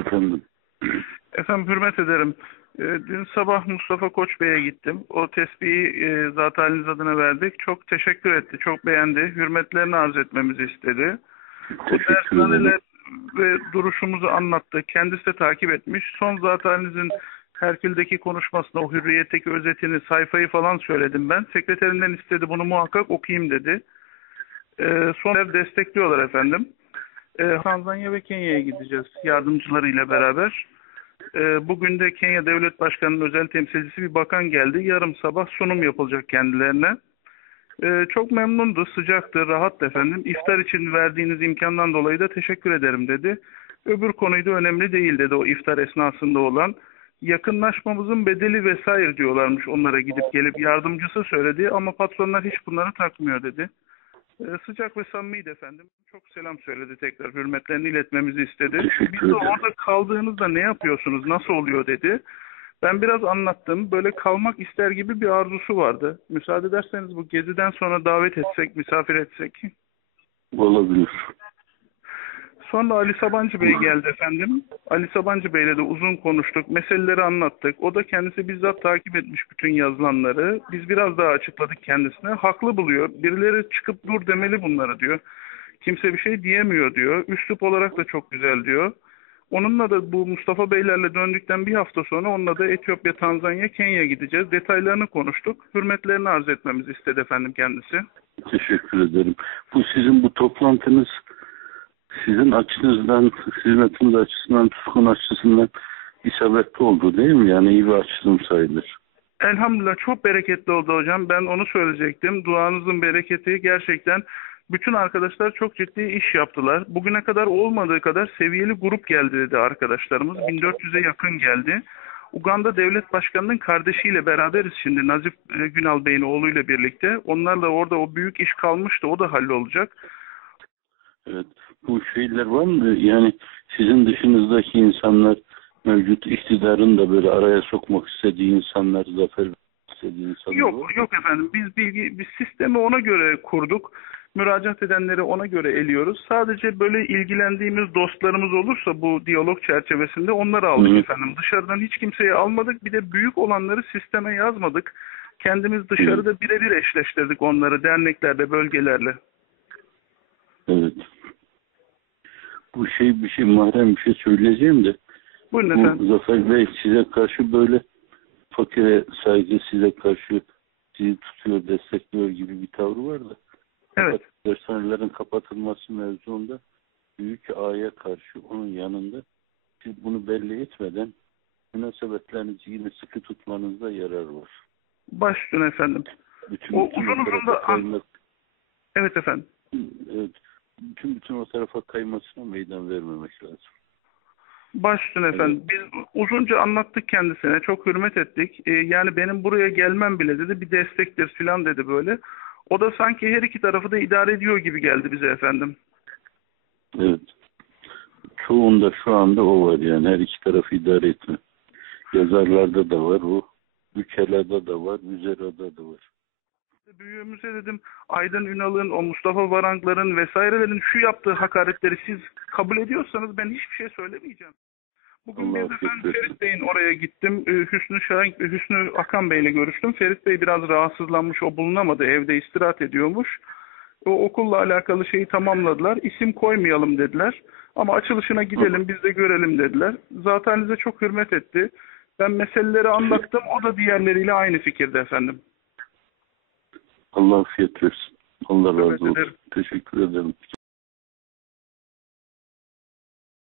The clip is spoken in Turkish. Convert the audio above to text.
Efendim. Efendim hürmet ederim. Ee, Dün sabah Mustafa Koç Bey'e gittim. O tesbihi e, zat haliniz adına verdik. Çok teşekkür etti. Çok beğendi. Hürmetlerini arz etmemizi istedi. Teşekkür ederim. ve duruşumuzu anlattı. Kendisi de takip etmiş. Son zat halinizin Herkül'deki konuşmasında o hürriyetteki özetini, sayfayı falan söyledim ben. Sekreterinden istedi bunu muhakkak okuyayım dedi. Ee, sonra destekliyorlar efendim. Ee, Tanzanya ve Kenya'ya gideceğiz yardımcılarıyla beraber. Ee, bugün de Kenya Devlet Başkanı'nın özel temsilcisi bir bakan geldi. Yarım sabah sunum yapılacak kendilerine. Ee, çok memnundu, sıcaktı, rahattı efendim. İftar için verdiğiniz imkandan dolayı da teşekkür ederim dedi. Öbür konuyu da önemli değil dedi o iftar esnasında olan. Yakınlaşmamızın bedeli vesaire diyorlarmış onlara gidip gelip yardımcısı söyledi ama patronlar hiç bunları takmıyor dedi. Ee, sıcak ve samimiydi efendim. Çok selam söyledi tekrar. Hürmetlerini iletmemizi istedi. Biz de orada kaldığınızda ne yapıyorsunuz, nasıl oluyor dedi. Ben biraz anlattım. Böyle kalmak ister gibi bir arzusu vardı. Müsaade ederseniz bu geziden sonra davet etsek, misafir etsek. Olabilir. Sonra Ali Sabancı Bey geldi efendim. Ali Sabancı Bey'le de uzun konuştuk. Meseleleri anlattık. O da kendisi bizzat takip etmiş bütün yazılanları. Biz biraz daha açıkladık kendisine. Haklı buluyor. Birileri çıkıp dur demeli bunları diyor. Kimse bir şey diyemiyor diyor. Üslup olarak da çok güzel diyor. Onunla da bu Mustafa Beylerle döndükten bir hafta sonra onunla da Etiyopya, Tanzanya, Kenya gideceğiz. Detaylarını konuştuk. Hürmetlerini arz etmemizi istedi efendim kendisi. Teşekkür ederim. Bu sizin bu toplantınız sizin açınızdan, hizmetiniz açısından, tutkun açısından isabetli oldu değil mi? Yani iyi bir açılım sayılır. Elhamdülillah çok bereketli oldu hocam. Ben onu söyleyecektim. Duanızın bereketi gerçekten bütün arkadaşlar çok ciddi iş yaptılar. Bugüne kadar olmadığı kadar seviyeli grup geldi dedi arkadaşlarımız. 1400'e yakın geldi. Uganda Devlet Başkanı'nın kardeşiyle beraberiz şimdi Nazif e, Günal Bey'in oğluyla birlikte. Onlarla orada o büyük iş kalmıştı. O da hallolacak. Evet. Bu şeyler var mı? Yani sizin dışınızdaki insanlar mevcut iktidarın da böyle araya sokmak istediği insanlar, zafer istediği insanlar var mı? Yok yok efendim biz bilgi biz sistemi ona göre kurduk. Müracaat edenleri ona göre eliyoruz. Sadece böyle ilgilendiğimiz dostlarımız olursa bu diyalog çerçevesinde onları aldık hı. efendim. Dışarıdan hiç kimseyi almadık. Bir de büyük olanları sisteme yazmadık. Kendimiz dışarıda birebir eşleştirdik onları derneklerle, bölgelerle. Evet. Bu şey bir şey mahrem bir şey söyleyeceğim de Buyurun bu efendim. Zafer Bey size karşı böyle fakire saygı size karşı sizi tutuyor, destekliyor gibi bir tavrı var da. Evet. Fakat dershanelerin kapatılması mevzuunda büyük A'ya karşı onun yanında siz bunu belli etmeden münasebetlerinizi yine sıkı tutmanızda yarar var. Baş üstüne efendim. Bütün O bütün uzun uzun da- Evet efendim. evet, bütün bütün o tarafa kaymasına meydan vermemek lazım. Baş üstüne efendim. Biz uzunca anlattık kendisine. Çok hürmet ettik. Ee, yani benim buraya gelmem bile dedi bir destektir filan dedi böyle. O da sanki her iki tarafı da idare ediyor gibi geldi bize efendim. Evet. Çoğunda şu anda o var yani her iki tarafı idare etme. Yazarlarda da var o. Ülkelerde de var, üzerinde de var. Büyüğümüze dedim Aydın Ünal'ın, o Mustafa Varankların vesairelerin şu yaptığı hakaretleri siz kabul ediyorsanız ben hiçbir şey söylemeyeceğim. Bugün Allah bir efendim versin. Ferit Bey'in oraya gittim. Ee, Hüsnü Şahin, Hüsnü Akan Bey'le görüştüm. Ferit Bey biraz rahatsızlanmış, o bulunamadı. Evde istirahat ediyormuş. O okulla alakalı şeyi tamamladılar. İsim koymayalım dediler. Ama açılışına gidelim, biz de görelim dediler. Zaten çok hürmet etti. Ben meseleleri anlattım. O da diğerleriyle aynı fikirde efendim. Allah afiyet versin. Allah razı olsun. Teşekkür ederim.